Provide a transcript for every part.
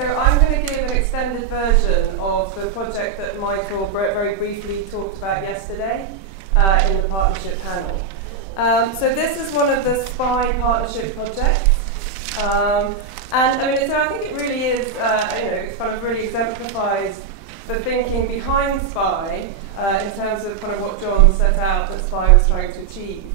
so I'm going to give an extended version of the project that Michael very briefly talked about yesterday in the partnership panel. So this is one of the SPI partnership projects. And I mean, so I think it really is, it kind of really exemplifies the thinking behind SPI in terms of kind of what John set out that SPI was trying to achieve.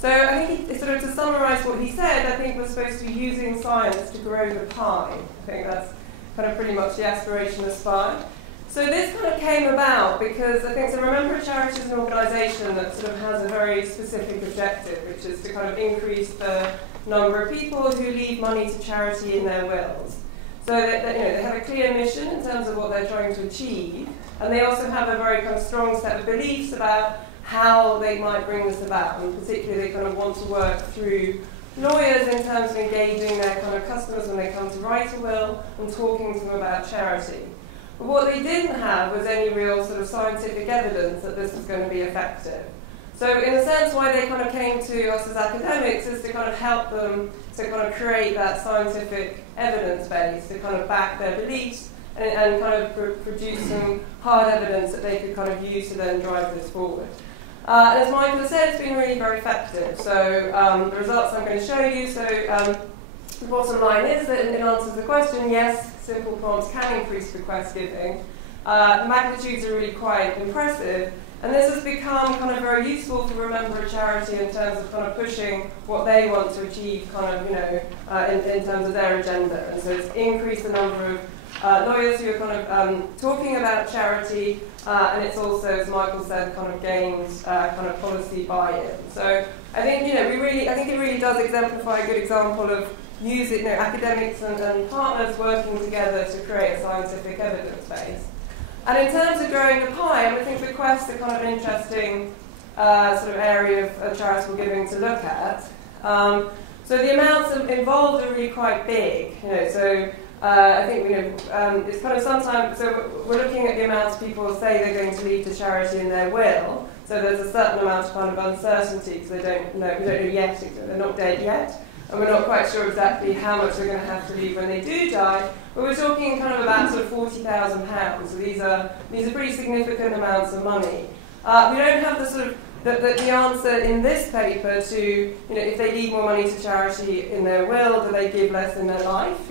So I think sort of to summarise what he said, I think we're supposed to be using science to grow the pie. I think that's kind of pretty much the aspiration of SPI. So this kind of came about because I think, so remember, charity is an organisation that sort of has a very specific objective, which is to kind of increase the number of people who leave money to charity in their wills. So that they have a clear mission in terms of what they're trying to achieve, and they also have a very kind of strong set of beliefs about how they might bring this about, and particularly they kind of want to work through lawyers in terms of engaging their kind of customers when they come to write a will and talking to them about charity. But what they didn't have was any real sort of scientific evidence that this was going to be effective. So in a sense, why they kind of came to us as academics is to kind of help them to kind of create that scientific evidence base to kind of back their beliefs and kind of produce some hard evidence that they could kind of use to then drive this forward. And as Michael has said, it's been really very effective. So the results I'm going to show you, so the bottom line is that in answer to the question, yes, simple prompts can increase bequest giving. The magnitudes are really quite impressive. And this has become kind of very useful to remember a charity in terms of kind of pushing what they want to achieve kind of, in terms of their agenda. And so it's increased the number of lawyers who are kind of talking about charity, and it's also, as Michael said, kind of gained kind of policy buy-in. So I think, I think it really does exemplify a good example of using, academics and partners working together to create a scientific evidence base. And in terms of growing the pie, I think bequests are kind of an interesting sort of area of charitable giving to look at. So the amounts involved are really quite big. So I think it's kind of sometimes. So we're looking at the amounts people say they're going to leave to charity in their will. So there's a certain amount of kind of uncertainty because they don't know. We don't know yet. They're not dead yet. And we're not quite sure exactly how much they're going to have to leave when they do die. But we're talking kind of about sort of £40,000. So these are pretty significant amounts of money. We don't have the sort of the answer in this paper to if they leave more money to charity in their will, do they give less in their life?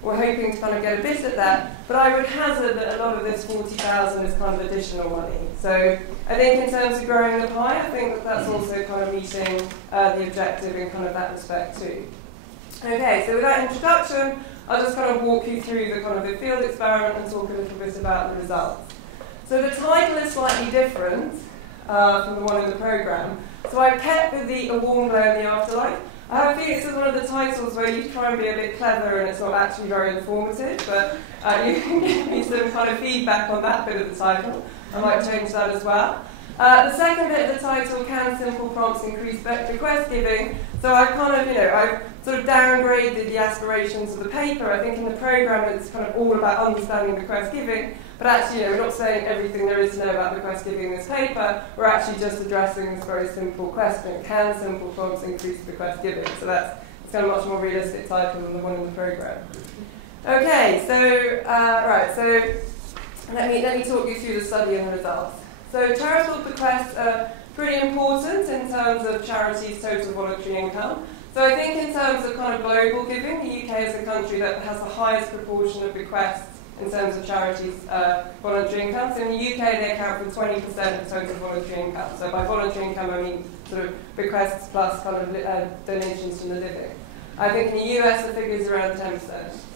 We're hoping to kind of get a bit at that. But I would hazard that a lot of this 40,000 is kind of additional money. So I think in terms of growing the pie, I think that's also kind of meeting the objective in kind of that respect too. Okay, so with that introduction, I'll just kind of walk you through the kind of the field experiment and talk a little bit about the results. So the title is slightly different from the one in the programme. So I've kept with the A Warm Glow in the Afterlife. I have a feeling this is one of the titles where you try and be a bit clever and it's not actually very informative, but you can give me some kind of feedback on that bit of the title. I might change that as well. The second bit of the title, Can Simple Prompts Increase Bequest Giving? So I've kind of, I've sort of downgraded the aspirations of the paper. I think in the programme it's kind of all about understanding bequest giving, but actually, we're not saying everything there is to know about bequest giving in this paper. We're actually just addressing this very simple question: Can simple prompts increase bequest giving? So it's kind of a much more realistic title than the one in the programme. Okay, so right, so let me talk you through the study and the results. So charitable bequests are pretty important in terms of charities' total voluntary income. So I think in terms of kind of global giving, the UK is a country that has the highest proportion of bequests in terms of charities' voluntary income. So in the UK, they account for 20% of total voluntary income. So by voluntary income, I mean sort of bequests plus kind of donations from the living. I think in the US, the figure is around 10%.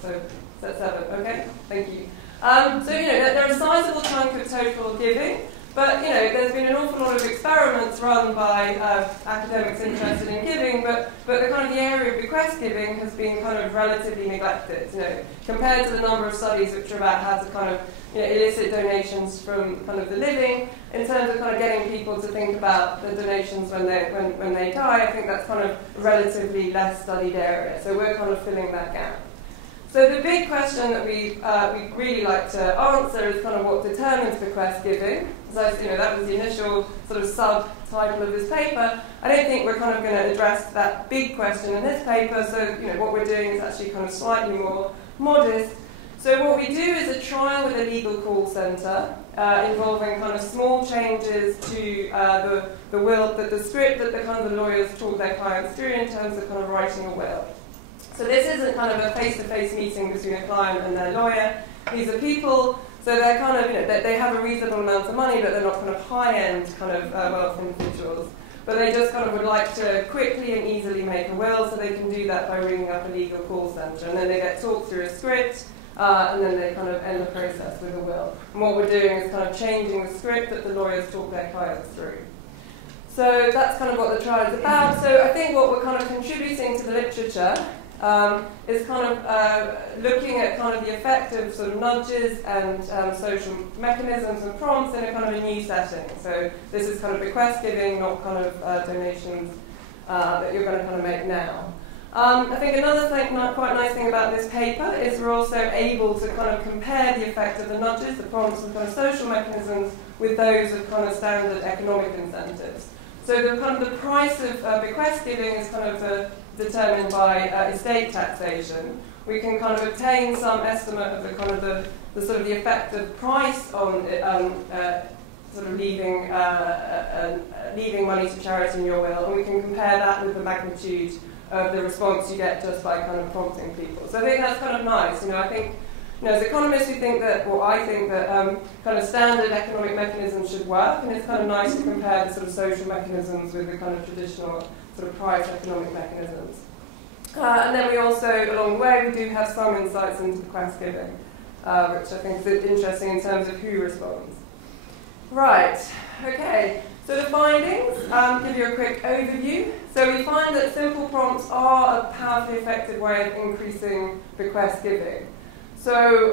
So that's 7. Okay, thank you. So they're a sizable chunk of total giving. But there's been an awful lot of experiments run by academics interested in giving, but the kind of the area of bequest giving has been kind of relatively neglected. Compared to the number of studies which are about how to kind of elicit donations from kind of the living, in terms of kind of getting people to think about the donations when they die, I think that's kind of a relatively less studied area. So we're kind of filling that gap. So the big question that we really like to answer is kind of what determines bequest giving. So that was the initial sort of subtitle of this paper. I don't think we're kind of going to address that big question in this paper. So what we're doing is actually kind of slightly more modest. So what we do is a trial with a legal call centre involving kind of small changes to the will, the script that the kind of the lawyers talk their clients through in terms of kind of writing a will. So this isn't kind of a face-to-face meeting between a client and their lawyer. These are people, so they're kind of, they have a reasonable amount of money, but they're not kind of high-end kind of wealth individuals. But they just kind of would like to quickly and easily make a will, so they can do that by ringing up a legal call centre. And then they get talked through a script, and then they kind of end the process with a will. And what we're doing is kind of changing the script that the lawyers talk their clients through. So that's kind of what the trial is about. So I think what we're kind of contributing to the literature is kind of looking at kind of the effect of sort of nudges and social mechanisms and prompts in a kind of a new setting. So this is kind of bequest giving, not kind of donations that you're going to kind of make now. I think another thing, quite nice thing about this paper is we're also able to kind of compare the effect of the nudges, the prompts and kind of social mechanisms with those of kind of standard economic incentives. So the kind of the price of bequest giving is kind of determined by estate taxation. We can kind of obtain some estimate of the kind of the sort of the effect of price on sort of leaving money to charity in your will, and we can compare that with the magnitude of the response you get just by kind of prompting people. So I think that's kind of nice. I think, as economists, we think that, or I think that kind of standard economic mechanisms should work, and it's kind of nice to compare the sort of social mechanisms with the kind of traditional sort of price economic mechanisms. And then we also, along the way, we do have some insights into bequest giving, which I think is interesting in terms of who responds. Right, okay. So the findings, give you a quick overview. So we find that simple prompts are a powerfully effective way of increasing bequest giving. So,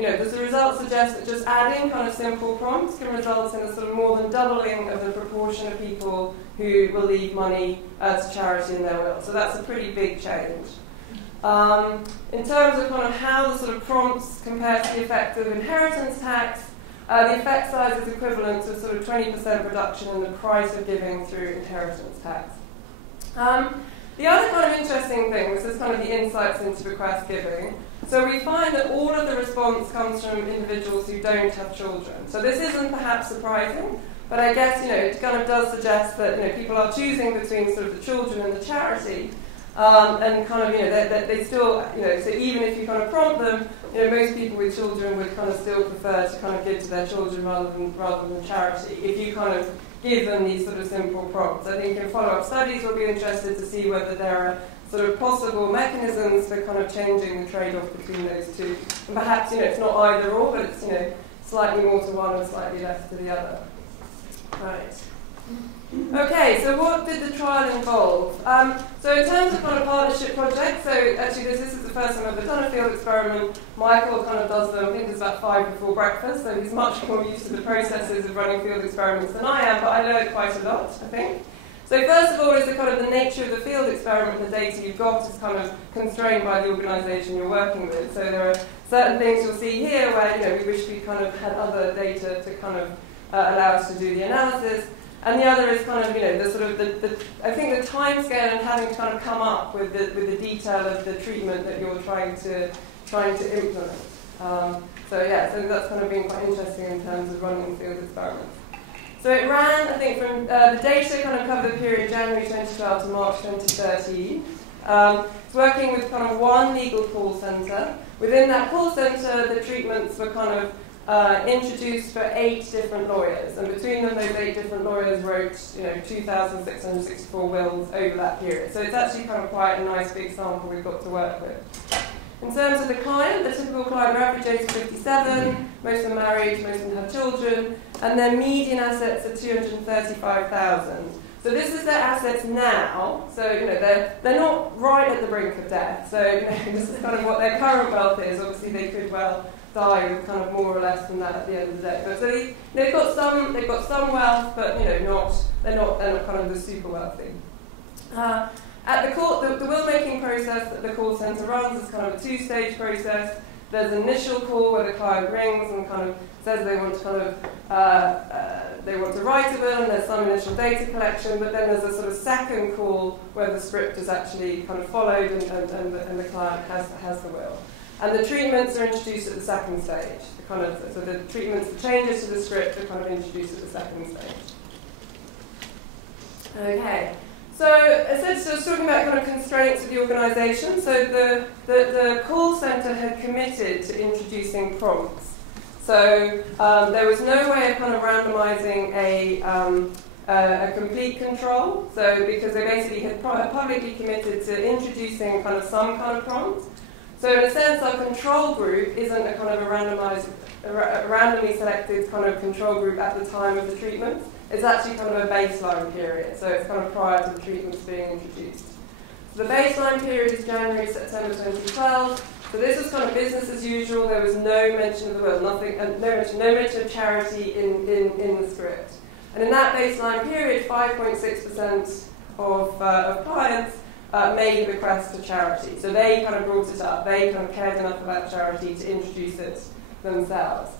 the results suggest that just adding kind of simple prompts can result in a sort of more than doubling of the proportion of people who will leave money to charity in their will. So that's a pretty big change. In terms of kind of how the sort of prompts compare to the effect of inheritance tax, the effect size is equivalent to a sort of 20% reduction in the price of giving through inheritance tax. The other kind of interesting thing, this is kind of the insights into bequest giving. So we find that all of the response comes from individuals who don't have children. So this isn't perhaps surprising, but I guess, it kind of does suggest that, people are choosing between sort of the children and the charity. And kind of, they still, so even if you kind of prompt them, most people with children would kind of still prefer to kind of give to their children rather than charity. If you kind of give them these sort of simple prompts, I think in follow-up studies we'll be interested to see whether there are sort of possible mechanisms for kind of changing the trade-off between those two. And perhaps, it's not either or, but it's, slightly more to one and slightly less to the other. Right. Okay, so what did the trial involve? So in terms of kind of partnership projects, so actually this is the first time I've ever done a field experiment. Michael kind of does them, I think it's about 5 before breakfast, so he's much more used to the processes of running field experiments than I am, but I learned quite a lot, I think. So first of all is the kind of the nature of the field experiment. The data you've got is kind of constrained by the organisation you're working with. So there are certain things you'll see here where we wish we kind of had other data to kind of allow us to do the analysis. And the other is kind of the sort of I think the time scale and having to kind of come up with the detail of the treatment that you're trying to implement. So that's kind of been quite interesting in terms of running field experiments. So it ran, I think, from the data kind of covered the period January 2012 to March 2013. It's working with kind of one legal call centre. Within that call centre, the treatments were kind of introduced for 8 different lawyers, and between them, those 8 different lawyers wrote, 2,664 wills over that period. So it's actually kind of quite a nice big sample we've got to work with. In terms of the client, the typical client, their average age is 57, most of them married, most of them have children, and their median assets are 235,000. So this is their assets now. So they're not right at the brink of death. So this is kind of what their current wealth is. Obviously, they could well die with kind of more or less than that at the end of the day. But so they've got some wealth, but they're not kind of the super wealthy. At the court, the will-making process that the call centre runs is kind of a 2-stage process. There's an initial call where the client rings and kind of says they want to kind of they want to write a will, and there's some initial data collection. But then there's a sort of second call where the script is actually kind of followed and the client has the will. and the treatments are introduced at the second stage. So the treatments, the changes to the script are kind of introduced at the second stage. Okay, so essentially I was talking about kind of constraints of the organisation. So the call centre had committed to introducing prompts. So there was no way of kind of randomising a complete control. So because they basically had publicly committed to introducing kind of some kind of prompt. So in a sense, our control group isn't a kind of a randomly selected kind of control group at the time of the treatment. It's actually kind of a baseline period, so it's kind of prior to the treatments being introduced. So the baseline period is January to September 2012. So this was kind of business as usual. There was no mention of the will, no mention of charity in the script. And in that baseline period, 5.6% of clients made a bequest to charity. So they kind of brought it up. They kind of cared enough about charity to introduce it themselves.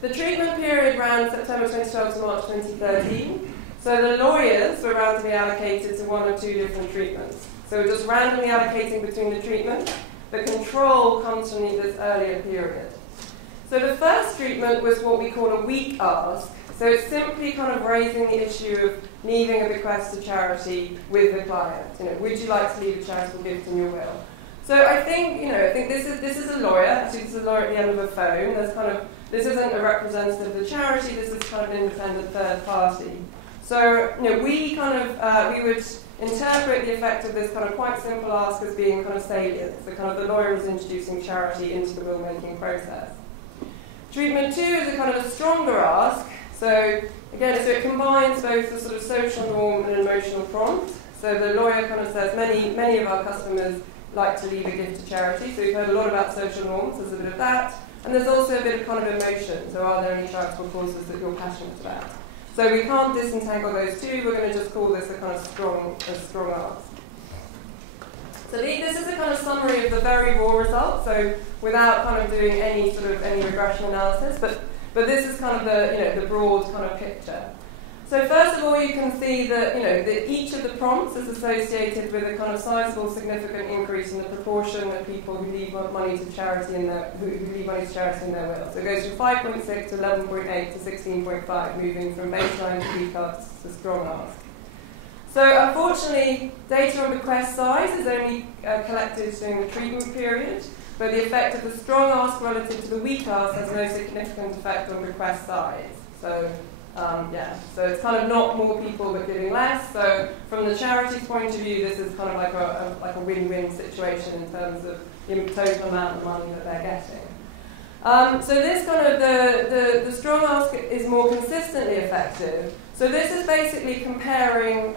The treatment period ran September 2012 to March 2013. So the lawyers were randomly allocated to one or two different treatments. So we're just randomly allocating between the treatments. The control comes from this earlier period. So the first treatment was what we call a weak ask. So it's simply kind of raising the issue of leaving a bequest to charity with the client. Would you like to leave a charitable gift in your will? So I think this is a lawyer. Actually, this is a lawyer at the end of a phone. This isn't a representative of the charity. This is kind of an independent third party. So we would interpret the effect of this kind of quite simple ask as being kind of salient. So kind of the lawyer is introducing charity into the will-making process. Treatment 2 is a kind of a stronger ask. So again, so it combines both the sort of social norm and emotional prompt. So the lawyer kind of says many of our customers like to leave a gift to charity. So we've heard a lot about social norms. There's a bit of that. And there's also a bit of kind of emotion. So are there any charitable causes that you're passionate about? So we can't disentangle those two. We're going to just call this a kind of strong ask. So this is a kind of summary of the very raw results. So without kind of doing any regression analysis, but this is kind of the broad kind of picture. So first of all, you can see that that each of the prompts is associated with a kind of sizable, significant increase in the proportion of people who leave money to charity in their will. So it goes from 5.6 to 11.8 to 16.5, moving from baseline to weak ask to strong ask. So unfortunately, data on bequest size is only collected during the treatment period, but the effect of the strong ask relative to the weak ask has no significant effect on bequest size. So so it's kind of not more people but giving less. So from the charity's point of view, this is kind of like a win-win situation in terms of the total amount of money that they're getting. So this kind of the strong ask is more consistently effective. So this is basically comparing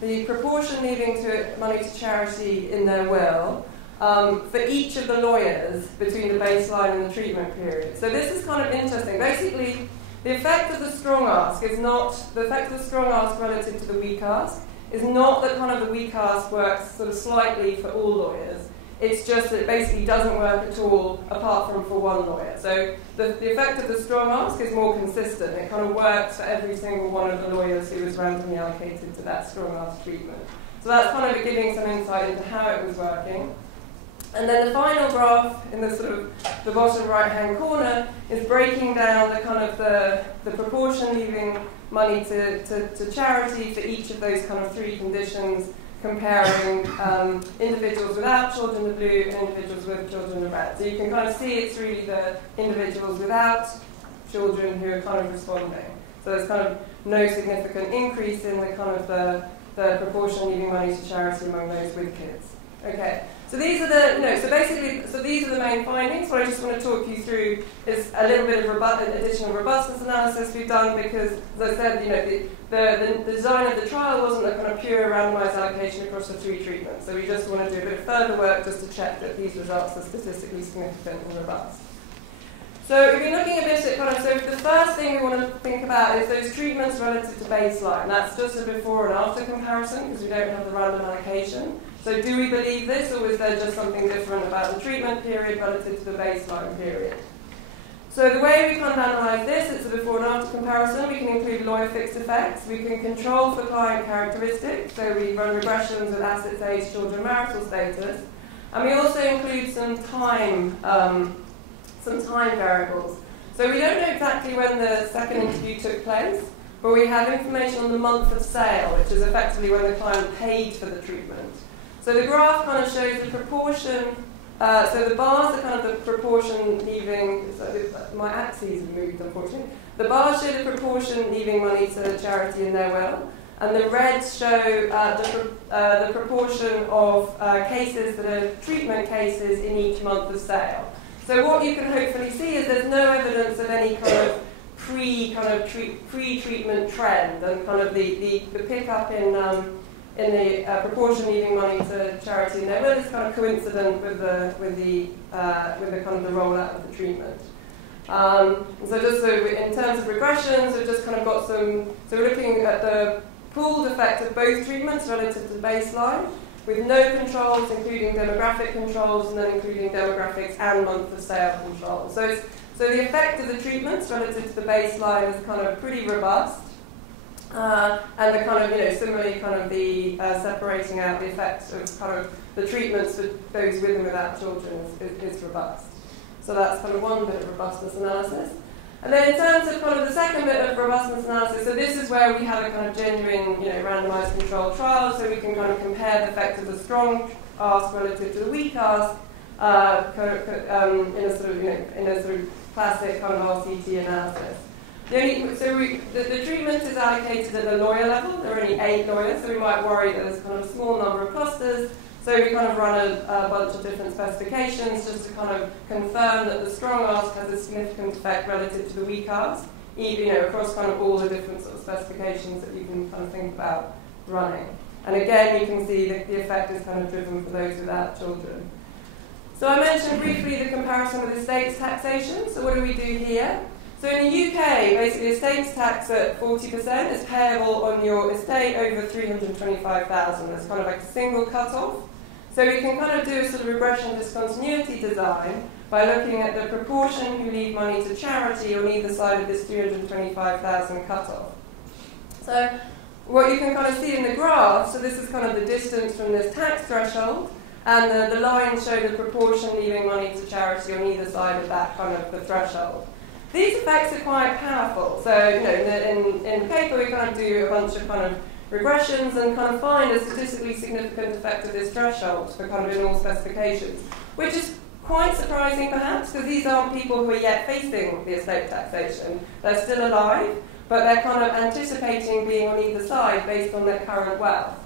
the proportion leaving money to charity in their will for each of the lawyers between the baseline and the treatment period. So this is kind of interesting. Basically, the effect of the strong ask relative to the weak ask is not that kind of the weak ask works sort of slightly for all lawyers. It's just that it basically doesn't work at all apart from for one lawyer. So the effect of the strong ask is more consistent. It kind of works for every single one of the lawyers who was randomly allocated to that strong ask treatment. So that's kind of giving some insight into how it was working. And then the final graph in the sort of the bottom right-hand corner is breaking down the kind of the proportion leaving money to charity for each of those kind of three conditions, comparing individuals without children in blue and individuals with children in red. So you can kind of see it's really the individuals without children who are kind of responding. So there's kind of no significant increase in the kind of the proportion leaving money to charity among those with kids. Okay. So these are these are the main findings. What I just want to talk you through is a little bit of additional robustness analysis we've done because, as I said, the design of the trial wasn't a kind of pure randomized allocation across the three treatments. So we just want to do a bit of further work just to check that these results are statistically significant and robust. So we've been looking a bit at so the first thing we want to think about is those treatments relative to baseline. That's just a before and after comparison because we don't have the random allocation. So do we believe this, or is there just something different about the treatment period relative to the baseline period? So the way we kind of analyse this, it's a before and after comparison. We can include lawyer fixed effects. We can control for client characteristics. So we run regressions with assets, age, children, marital status. And we also include some time variables. So we don't know exactly when the second interview took place, but we have information on the month of sale, which is effectively when the client paid for the treatment. So the graph kind of shows the proportion, so the bars are kind of the proportion leaving, so my axes have moved unfortunately. The bars show the proportion leaving money to charity in their will, and the reds show the proportion of cases that are treatment cases in each month of sale. So what you can hopefully see is there's no evidence of any kind of pre-treatment trend, and kind of the pickup in the proportion leaving money to charity in their will is kind of coincident with the kind of the rollout of the treatment. So just so in terms of regressions, we've just kind of got some. So we're looking at the pooled effect of both treatments relative to the baseline, with no controls, including demographic controls, and then including demographics and month of sale controls. So the effect of the treatments relative to the baseline is kind of pretty robust, and the kind of, similarly kind of the separating out the effects of kind of the treatments for those with and without children is robust. So that's kind of one bit of robustness analysis. And then in terms of kind of the second bit of robustness analysis, so this is where we have a kind of genuine, randomized controlled trial, so we can kind of compare the effect of the strong ask relative to the weak ask in a sort of classic kind of RCT analysis. The treatment is allocated at the lawyer level. There are only 8 lawyers, so we might worry that there's kind of a small number of clusters. So we kind of run a bunch of different specifications just to kind of confirm that the strong ask has a significant effect relative to the weak ask, even across kind of all the different sort of specifications that you can kind of think about running. And again, you can see that the effect is kind of driven for those without children. So I mentioned briefly the comparison with estates taxation. So what do we do here? So in the UK, basically estates tax at 40% is payable on your estate over 325,000. That's kind of like a single cut-off. So we can kind of do a sort of regression discontinuity design by looking at the proportion who leave money to charity on either side of this 325,000 cut-off. So what you can kind of see in the graph, so this is kind of the distance from this tax threshold, and the lines show the proportion leaving money to charity on either side of that kind of the threshold. These effects are quite powerful. So, in the paper we kind of do a bunch of kind of regressions and kind of find a statistically significant effect of this threshold for kind of in all specifications, which is quite surprising perhaps, because these aren't people who are yet facing the estate taxation. They're still alive, but they're kind of anticipating being on either side based on their current wealth.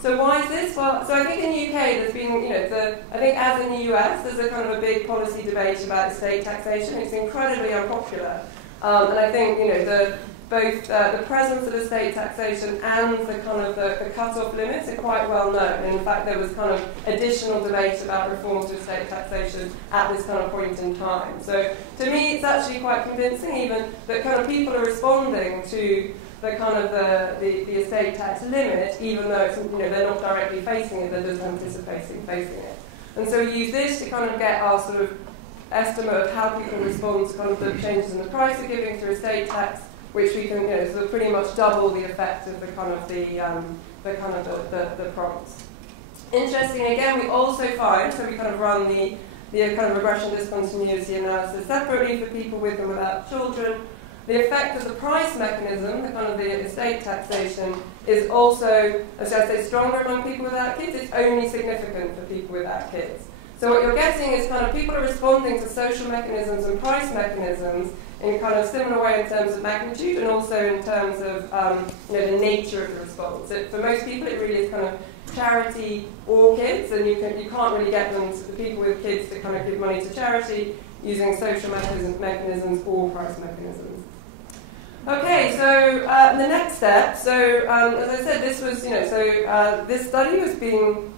So why is this? Well, so I think in the UK there's been, I think as in the US, there's a kind of a big policy debate about estate taxation. It's incredibly unpopular. And I think, both the presence of estate taxation and the kind of the cut-off limits are quite well known. And in fact, there was kind of additional debate about reforms to estate taxation at this kind of point in time. So to me, it's actually quite convincing even that kind of people are responding to the kind of the estate tax limit, even though it's, they're not directly facing it, they're just anticipating facing it. And so we use this to kind of get our sort of estimate of how people respond to kind of the changes in the price of giving through estate tax, which we can sort of pretty much double the effect of the kind of the prompts. Interesting, again, we also find, so we kind of run the kind of regression discontinuity analysis separately for people with and without children. The effect of the price mechanism, the kind of the estate taxation, is also, as I say, stronger among people without kids. It's only significant for people without kids. So what you're getting is kind of people are responding to social mechanisms and price mechanisms in kind of similar way in terms of magnitude and also in terms of the nature of the response. So for most people, it really is kind of charity or kids, and you can't really get them, the people with kids, to kind of give money to charity using social mechanisms or price mechanisms. Okay, so the next step. So as I said, this was, this study was being,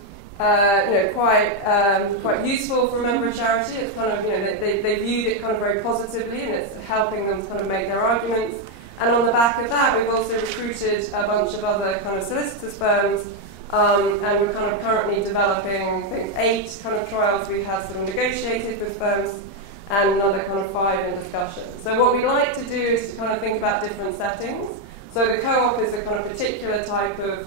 quite useful for a member of charity. It's kind of, they viewed it kind of very positively, and it's helping them kind of make their arguments. And on the back of that, we've also recruited a bunch of other kind of solicitors firms, and we're kind of currently developing, I think, 8 kind of trials we have sort of negotiated with firms, and another kind of 5 in discussion. So what we like to do is to kind of think about different settings. So the co-op is a kind of particular type of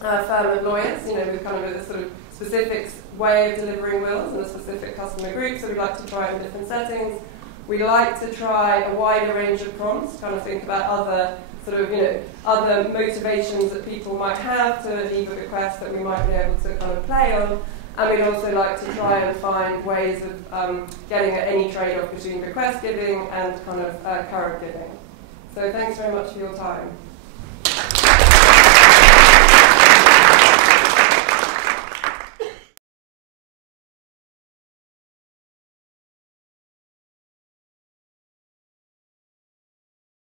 firm of lawyers, with kind of a sort of specific way of delivering wills and a specific customer group, so we like to try it in different settings. We like to try a wider range of prompts, kind of think about other sort of, other motivations that people might have to leave a bequest that we might be able to kind of play on. And we'd also like to try and find ways of getting at any trade-off between bequest giving and kind of current giving. So thanks very much for your time.